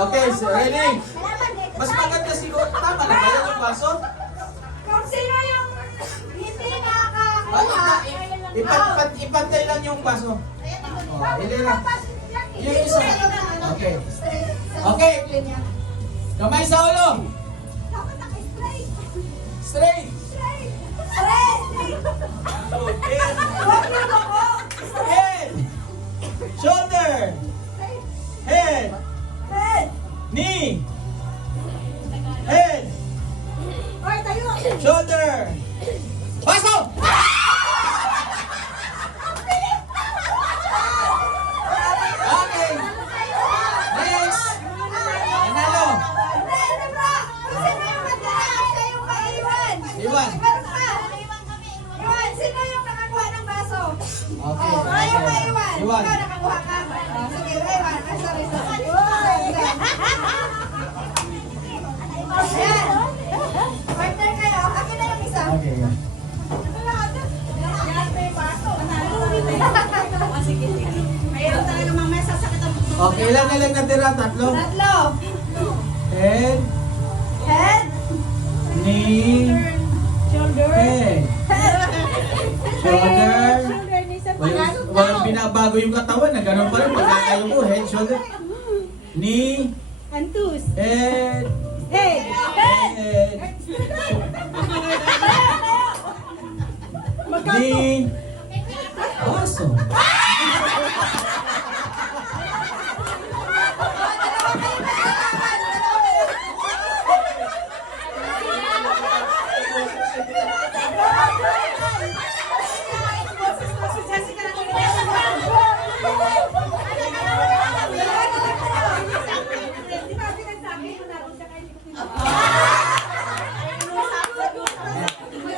Okay, so ready? Mas maganda siguro. Tama na ba yan yung baso? Kung sino yung hindi nakakakuha. Ipantay lang yung baso. Hindi lang. Yung isa. Okay. Okay. Kamay sa ulo. Straight. Head. Shoulder. Head. Knee. Head. Shoulder. Baso! Okay. Next. Nanalo. Iwan. Sino yung nakakuha ng baso? Okay. Ayaw ka, Iwan. Iwan. Ikaw nakakuha ka. Sige, Iwan. Sorry. Ayan. Partner kayo. Akin na yung isa. Okay. Mayroon talaga mamaya sasakit ang puso. Okay, ilan na lang natira? Tatlo? Tatlo. Head. Head. Knee. Shoulder. Head. Shoulder. Shoulder ni sa Walang binabago yung katawan na gano'n pa rin. Pagkakayo ko, head, shoulder. Knee. Antus. Head. Head. Head. Knee. Baso.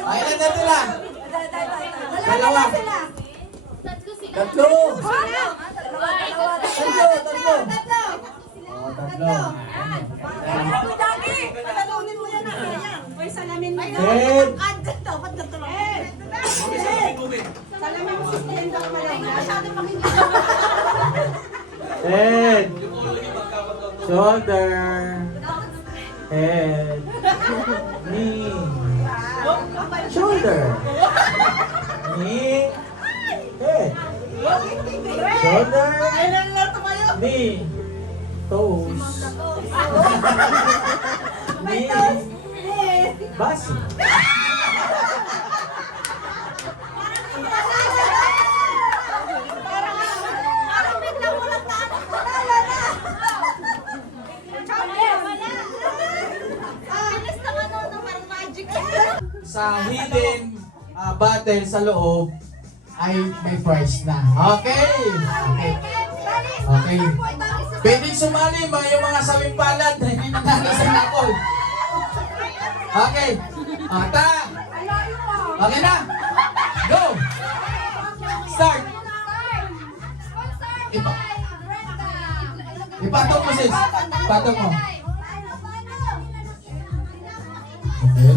Ay, ilan natira? Dalawa. Tatlo. Oh, tatlo. Head. Head. Shoulder. Head. Knee. Shoulder. Knee. Head. Shoulder. Knee. Toes. Knee. Baso. Sa hidden battle sa loob ay may prize na. Okay. Okay. Okay. Pwedeng sumali ba yung mga sawing palad na hindi nanalo sa napol? Okay. Ta. Okay na. Go. Start. Ipatong mo sis. Ipatong mo. Okay.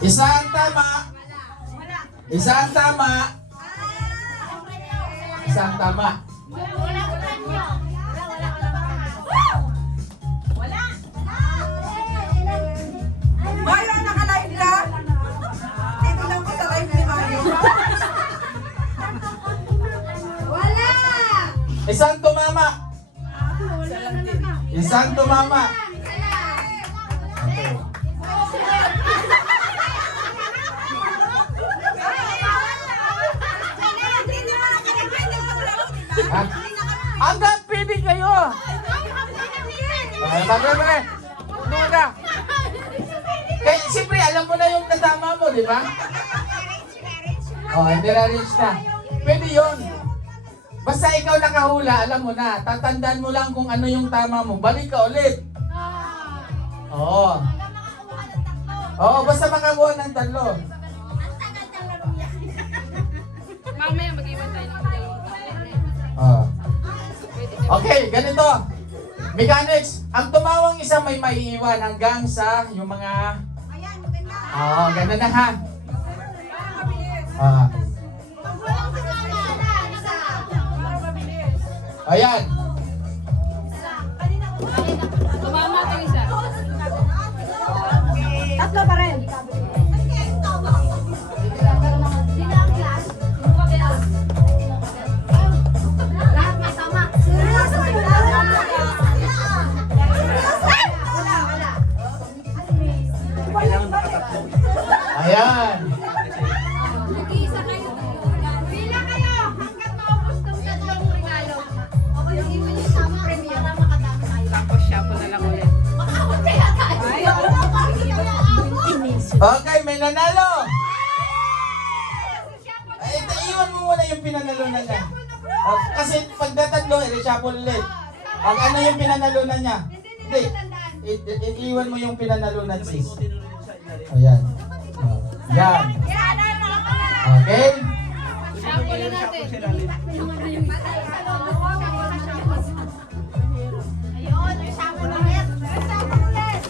Isang tama. Isang tama. Isang tama. Mayo, naka-live ka? Ito lang ko sa live ni Mayo. Wala! Isang tumama. Isang tumama. Okay. Hanggang pili kayo. Bagay. Luda. Kaya siyempre alam mo na yung natama mo, di ba? Oh, hindi na-reach na. Pwede yun. Basta ikaw nakahula, alam mo na. Tatandaan mo lang kung ano yung tama mo. Balik ka ulit. Oo. Oo, basta makakuha ng tatlo. Mamaya mag-iwan tayo ng dalawang Oh. Okay, ganito. Mechanics, ang tumawang isa may maiiwan hanggang sa yung mga... Oo, ganda na ha. Ayan. Tumama ito isa. Tatlo pa rin. Lahat may tama. Ayan. Nag-iisa kayo. Pila kayo hanggat maubos tong tatlong regalo. Yung iwan yung tama premium para makadami tayo. Tapos shuffle na lang ulit. Makaabot kaya tayo. Okay, may nanalo. Ay, iwan mo muna yung pinanalunan niya. Kasi pagdatatlo, i-reshuffle ulit. Pag ano yung pinanalunan niya? Hindi. Iwan mo yung pinanalunan, sis. Ayan. Yan. Okay? Shuffle na natin. Ayun, reshuffle ulit. Reshuffle ulit.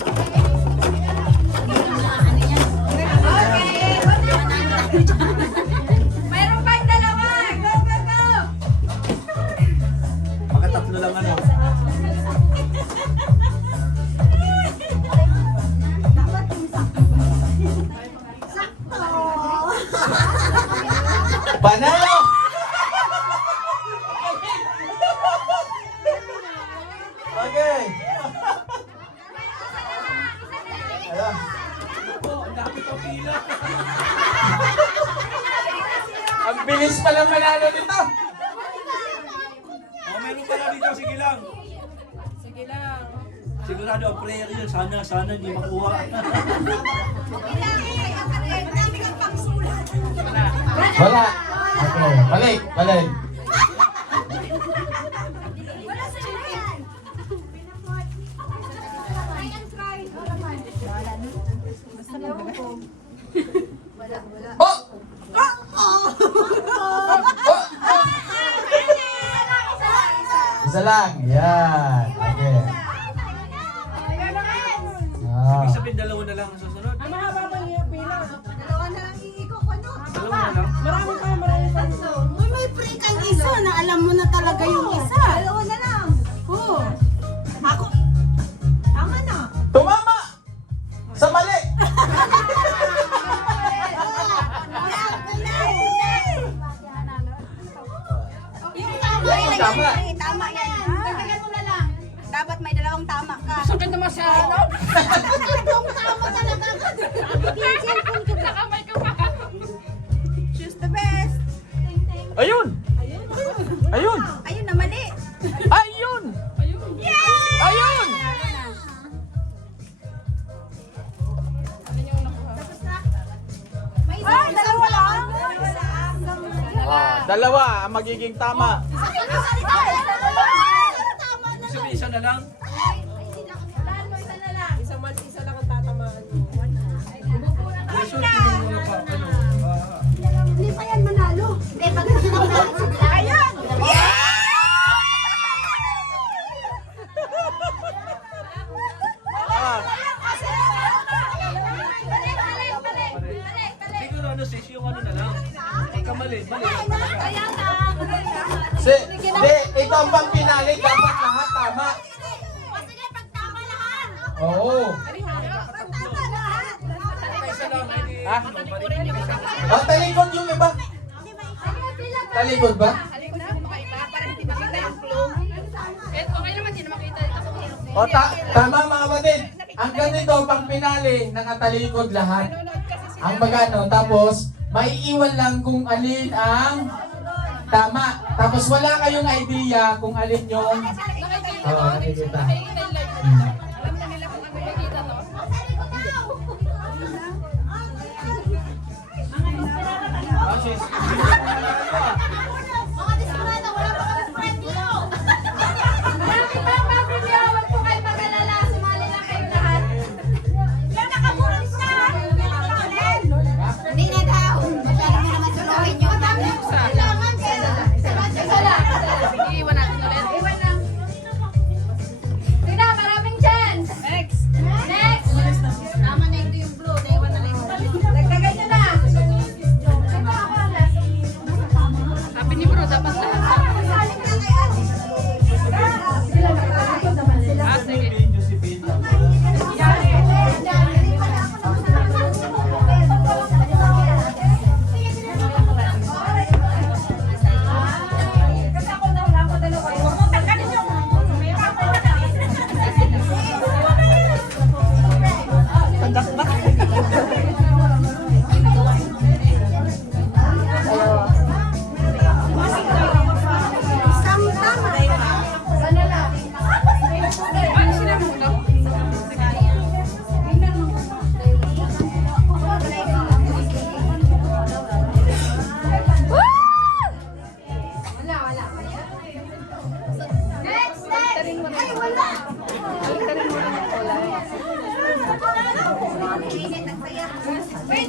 Mayroon pang dalawa. Go, go, go. Makatatlo lang ano. Panalo! Okay. Ayan. Ang dami pang pila. Ang bilis pala manalo nito. Oh, meron pala dito. Sige lang. Sige lang. Sigurado ang prayer yun. Sana hindi makuha. Wala. Okay. Balik. Balik. Oh! Isa lang. Yan. Okay. Ah. Ibig sabihin dalawa na lang ang susunod. Ang mahaba pa yung pila. Dalawa na lang iiko ko, no? Dalawa na lang. Marami pa. Uy, may break ang isa na alam mo na talaga yung isa. Dalawa na lang. Oo. Ako. Tama na. Tumama! Sa mali! Tama. Tama yan. Dagdagan mo na lang. Dapat may dalawang tama ka. Sakit na masyado. Tatlong tama talaga. Nakamay ka pa. Choose the best. Ayun! Ayun! Ayun na mali. Ayun! Ayun. Ayun! Ano yung nakuha? May isa. Dalawa lang. Dalawa ang magiging tama. Ibig sabihin isa na lang. Isa lang ang tatamaan mo. Result yung mga pa. Ano? Hindi pa yan manalo. Hindi, pag ayun! Siguro ano sis, yung ano na lang. Pagkamali, mali. Ito ang pampinali. Dapat lahat tama. Sige, pag tama lahat. Oo. Pag tama lahat. Isa lang. Hindi. Ha? Talikod yung iba. Talikod ba? Halika na, makaiba para hindi makita yung flow. Eh, okay naman, hindi na makita dito. O tama mga kapatid. Ang ganito pang pinali, nakatalikod lahat. Ang magano, tapos maiiwan lang kung alin ang tama. Tapos wala kayong idea kung alin yung Nakikita Oo, ko. nakikita. Nakikita yung live. Alam na nila kung ano makikita, no? Ah, sis. Mga diskurado, wala pa kami premyo. Marami pa ang premyo. Huwag po kayo mag-alala. Sumali lang kayo lahat. Yung nakabulis na. Hindi na daw. Masyado na naman suluhin nyo. Kailangan isa lang. Iiwan natin ulit. Iwan lang. Tina, maraming chance. Next. Next. Tama na ito yung blue. Naiwan na lang yung blue. Dagdagan nyo na. Ito ako ang last.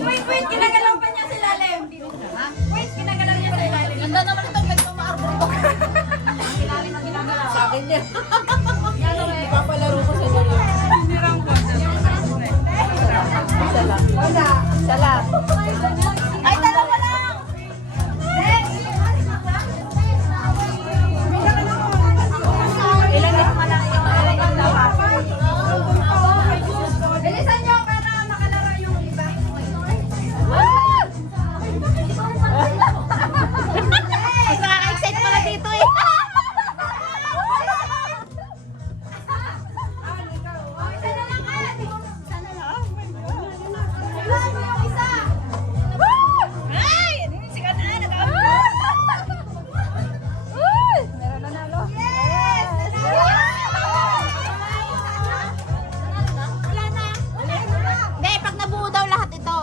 Wait, kinagalaw pa niya si Lalim. Wait, kinagalaw niya si Lalim. Ganda naman itong ganito maarbol ko. Sa akin niya. Papalaro ko sa inyo. Salam. Ay, dalawa lang! Ilan na naman ang dapat? Bilisan niyo para makalaro yung iba. Mas nakaka-excite pala dito eh. Ay! Sikat na! Meron nanalo. Yes! Wala na. Hindi, pag nabuo daw lahat ito.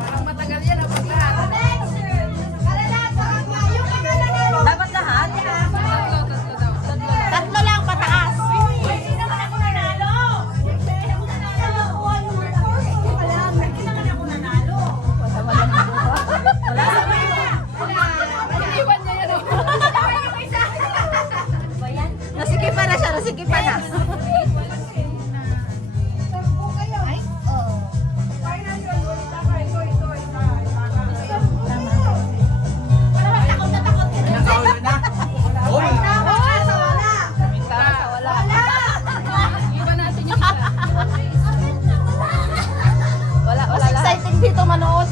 Parang matagal yan ang paglahat. Dapat lahat? Tatlo lang pataas. Hindi naman ako nanalo. Iwan niya yan. Nasikipan na siya, nasikipan na. Nakaulo na. Uy! Iwan natin yung isa. Wala, mas exciting dito manood.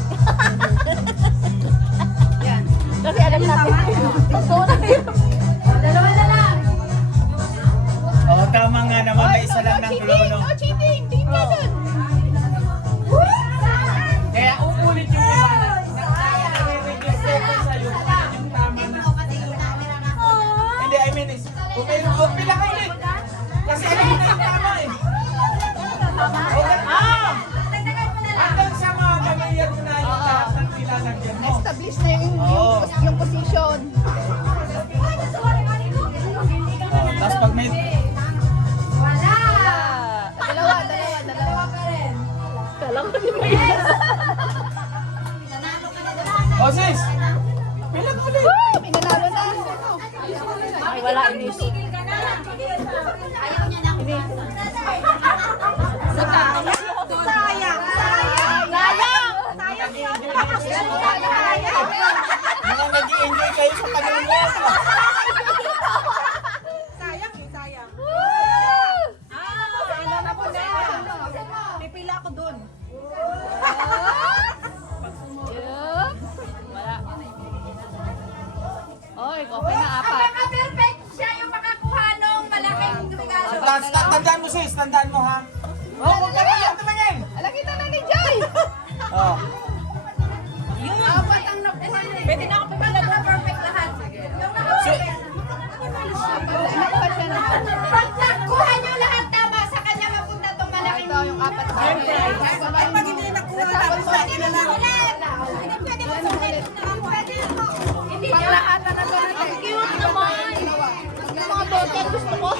Yan. Kasi alam natin. Totoo na yun. Dalawa na lang. Oo, tama nga naman. May isa lang ng chrono. Oh, cheating! Tingin ka dun. Kaya uulit yung iba na nare-register ko sa'yo kung ano yung tama na. Hindi, I mean, kung mayroon, pila ka ulit. Kasi alam mo na yung tama eh. Hanggang sa mga pamilya mo na yung lahat ng nilalagyan mo. Establish na Oo. yung position. Oo, tapos pag may... Dalawa pa rin. Kala ko di ba yun? O sis, pila ka ulit. May nanalo na. Ay, wala. Inis. Ayaw niya na. Sayang! Mukhang nag-i-enjoy kayo sa panonood. Pipila ako dun. Wala. Oy, okay na apat. Perfect siya yung makakuha nung malaking regalo. Tandaan mo sis, tandaan mo ha. Oh, huwag ka rin tumingin. Alam kita na ni Joy. Oo. Apat ang nakuha niya. Pwede na ako pipila kung perfect lahat. Nakuha siya na. Pag nakuha niyo lahat tama, sa kanya mapunta tong malaking... Ito yung apat sa akin. Pag hindi nakuha natin sa akin na lang. Hindi pwede mo sa akin. Pwede mo. Hindi niyo. Panglahatan na doon natin. Cute naman. Yung mga bote gusto ko.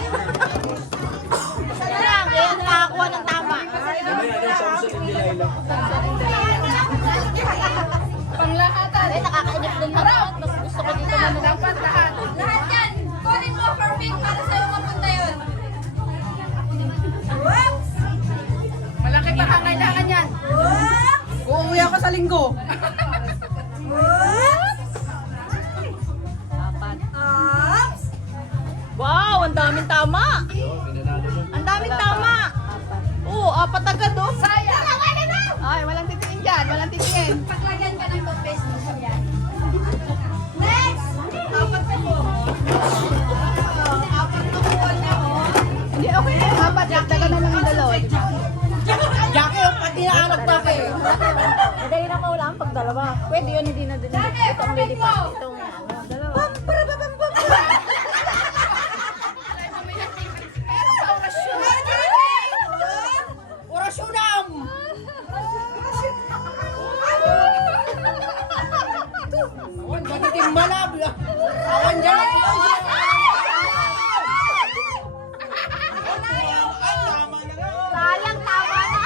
Sana lang, kaya nakakuha ng tama. Panglahatan. Ay, nakakainip din manood. Mas gusto ko dito manood. Dapat lahat. Lahat yan. Kunin mo perfect para sa'yo mapunta yun. Whoops! Malaki pa kailangan yan. Whoops! Uuwi ako sa linggo. Whoops! Apat. Oops! Wow, ang daming tama. Ang daming tama. Oo, apat agad oh. Sayang! Dalawa na na! Ay, walang titingin dyan. Walang titingin. Paglagyan ka ng toothpaste mo siya yan. Next! Apat na po. Apat na po niya ko. Hindi, okay na. Apat, dagdagan na lang yung dalawa. Jackie, pati na anak pa kayo. Madali na maulang pag dalawa. Pwede yun, hindi na din. Ito ang lady pa. Ito ang ano, dalawa. Orasyonam! Magiging malab. Awan dyan. Ay, tama na nga. Sayang, tama na.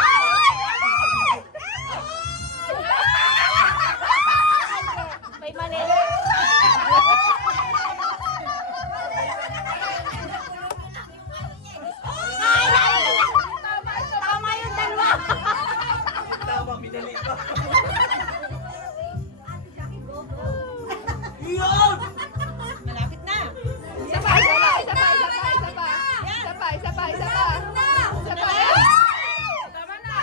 Yun! Malapit na. Isa pa, isa pa, isa pa, isa pa, isa pa. Isa pa, isa pa, isa pa. Isa pa. Tama na.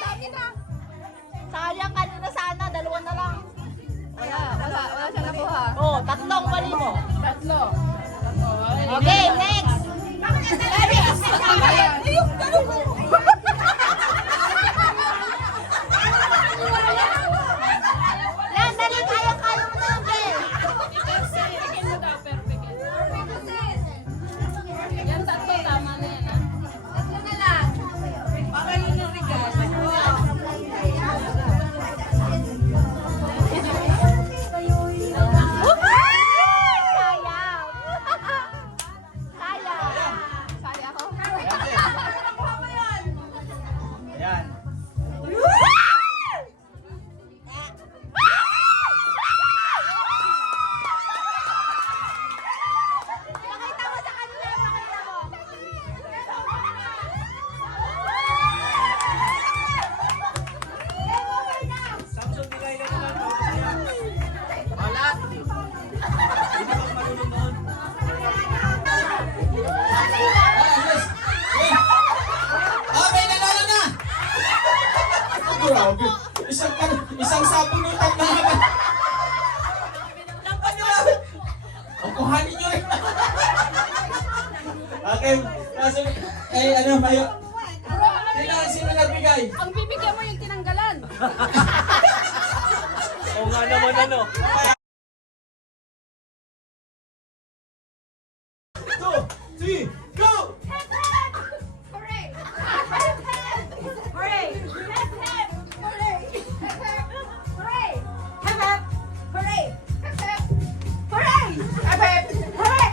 Dami na. Sayang kanina sana, dalawa na lang. Wala siya nakuha. Oh, tatlong mali mo. Tatlo. Okay, next. Yan, dali, kaya mo na lang, Bel. Perfect mo daw, perfect. Yan, tatlo, tama na yan, ah. Tatlo na lang. Baka yun yung regalo. Sayang. Sayang. Sayang ako. Ayan. Pakita mo sa kanila, pakita mo. Samson, bigay na naman. Wala. Hindi ka marunong noon. Yes. Okay, nanalo na! Grabe. Isang sabunutan na naman. Ang kuhanin nyo rin. Okay, kaso, ano, mayo. Sino nagbigay? Ang bibigyan mo yung tinanggalan. Oo nga naman, ano. 2, 3, go! Hooray! Hooray! Hooray! Hep, hep. Hooray! Hep, hep. Hooray! Hep, hep. Hooray!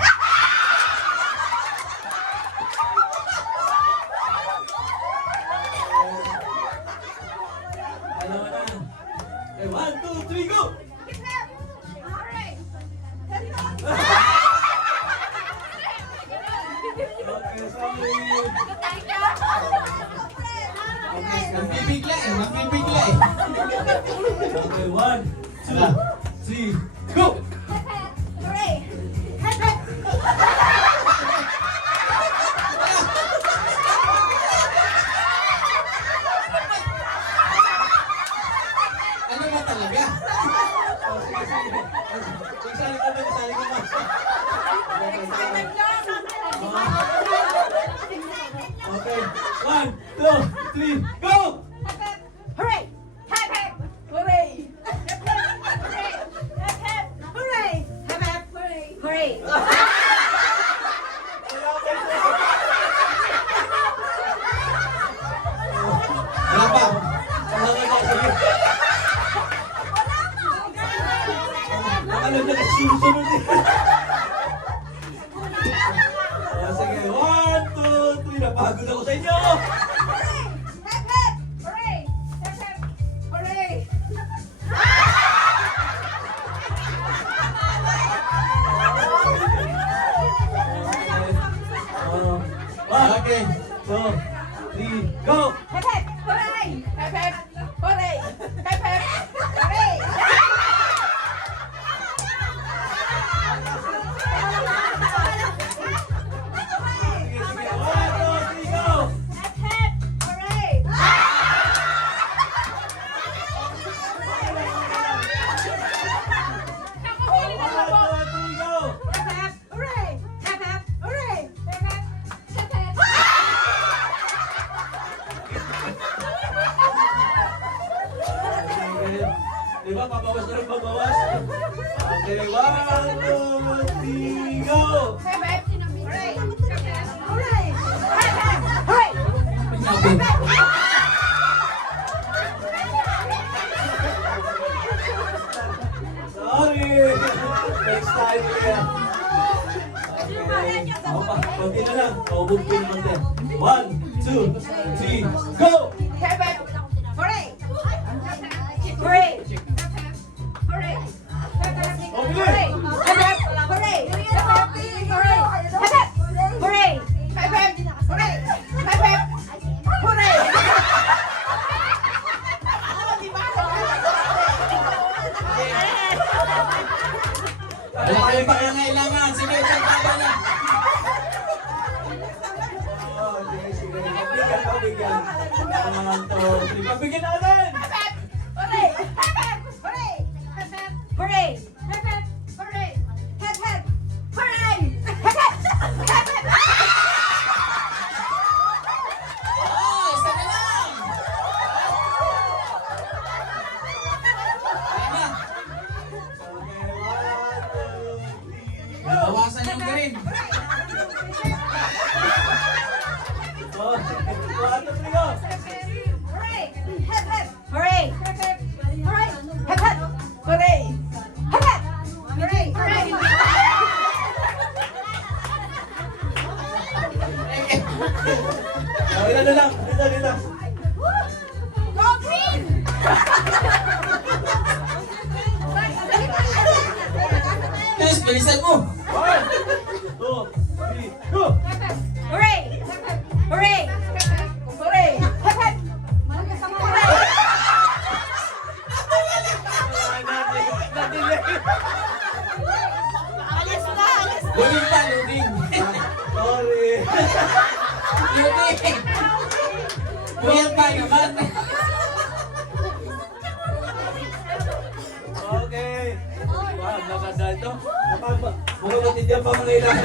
Ano na? Okay, 1, 2, 3, go! Hep, hep. Hooray! Okay, sorry. Magbibigla eh, magbibigla eh. Okay, 1, 2, 3, go! Hooray! Hep, hep. Ano ba talaga? Magsali ka ba? Magsali ka ba? Okay, 1, 2, 3, go! Hooray! Hep, hep. Hooray! Hep, hep. Hooray! Hep, hep. Hooray! Hep, hep. Hooray! Wala pa. Alam na kasi susunod eh. Sige, 1, 2, 3, napagod ako sa inyo! Hep, hep. Hooray! Hep, hep. Hooray! Okay, 2, 3, go! Hep, hep. Hooray! Hep, hep. Hooray! Hep, hep. Hooray! Sige, 1, 2, 3, go! Hep, hep. Hooray! Nakahuli na ako. 1, 2, 3, go! Hep, hep. Hooray! Hep, hep. Hooray! Hep, hep. Hep, hep. Okay. Diba, pabawas na rin pabawas? Okay, 1, 2, 3, go! Hep, hep. Hooray! Hep, hep. Hooray! Hep, hep. Hooray! Sabi. Sorry! Next time kaya. Okay. Konti na lang. Paubog ko yung konti. 1, 2, 3, go! Hep, hep. Hooray! Hooray! Hooray! Hep, hep. Oh, bilis! Hooray! Hep, hep. Hooray! Hep, hep. Hooray! Hep, hep. Hooray! Hep, hep. Hooray! Hep, hep. Hooray! Wala kayong pangangailangan. Sige, pagkala na. Oh, sige, sige. Pabigyan, pabigyan. 1, 2, 3. Pabigyan natin! Hooray! Hooray! Hooray! Hooray! Hep, hep! Hooray! Hep, hep! Hep, hep! Oh, isa na lang. Ayan na. Bawasan yung green. Oh, 1, 2, 3, go! Hooray! Hep, hep! Hooray! Hep, hep! Hooray! Hep, hep! Hooray! Hep, hep! Hooray! Hooray! Oh, ilan na lang? Dito, dito. Go green! Guys, bilisan mo. 1, 2, 3, go! Hooray! Hooray! Hooray! Hep, hep! Hooray! Alis na, alis na. Loading pa, loading. Sorry. Loading. Kuya pa naman. Okay. Wow, nakanda ito. Mukhang matindihan pa mga ilang.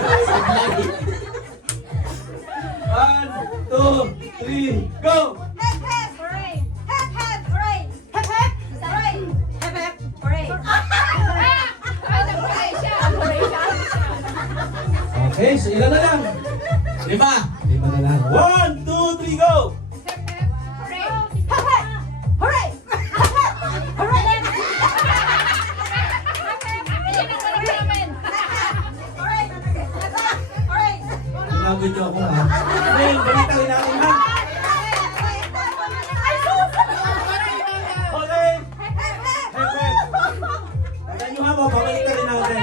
1, 2, 3, go! Hep, hep! Hooray! Hep, hep! Hooray! Hep, hep! Hooray! Hep, hep! Hooray! Hooray siya! Hooray siya! Okay, so ilan na lang? 5. 5 na lang. 1, 2, 3, go! Hooray! Hep, hep! Hooray! Hep, hep! Hooray! Hooray! Pinagod niyo ako ha. Ngayon, balita rin natin ha. Okay! Hep, hep! Tandaan niyo ha, babalik ka rin natin.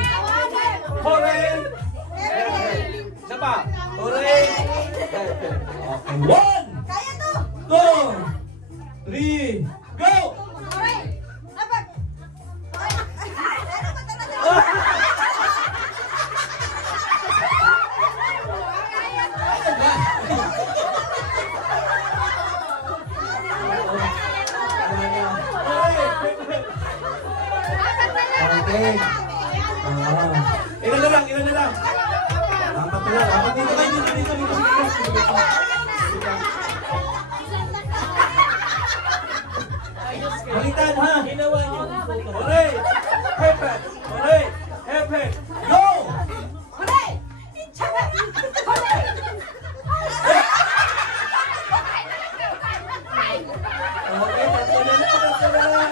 Hooray! Hep, hep. Isa pa. Hooray! Hep, hep. Okay, 1, Kaya to! 2, 3, go! Hooray! Hep, hep! Ano ba talaga? Okay. Ilan na lang, ilan na lang. Apat na lang. Apat dito kayo, dito, dito, dito. Balitan ha. Ginawa niyo. Hooray! Hepe! Hooray! Hepe! Go! Hooray! Hep, hep! Hooray! Okay, tatlo na lang, tatlo na lang.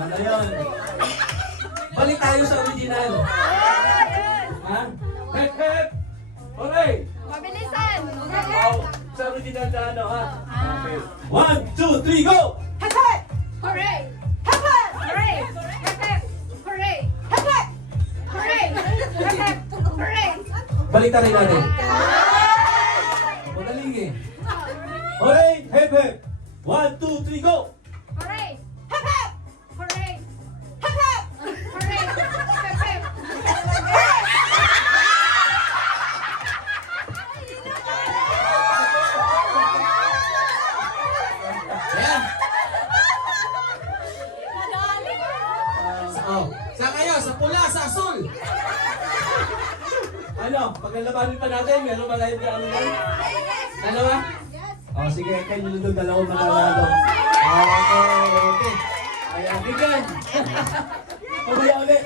Ano yun? Balik tayo sa original. Ha? Hep, hep! Hooray! Mabilisan! Wow! Sa original na ano ha? Okay. 1, 2, 3, go! Hep, hep! Hooray! Hep, hep! Hooray! Hep, hep! Hooray! Hep, hep! Hooray! Hep, hep! Hooray! Balik tayo natin. Magaling eh. Hooray! Hep, hep! 1, 2, 3, go! Hooray! Hep, hep! Hooray! Hep, hep! Hooray! Hep, hep! Ayan. Oh, sa kayo, sa pula, sa asul. Ano? Pagkalabanin pa natin, meron ba tayo ano yan? Dalawa? Oh, sige, kayo nyo dalawang mananalo. Okay. Ayan, bigyan. Pabaya ulit.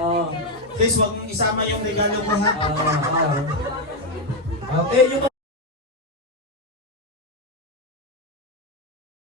Oh. Please, huwag mong isama yung regalo ko ha. Okay, yung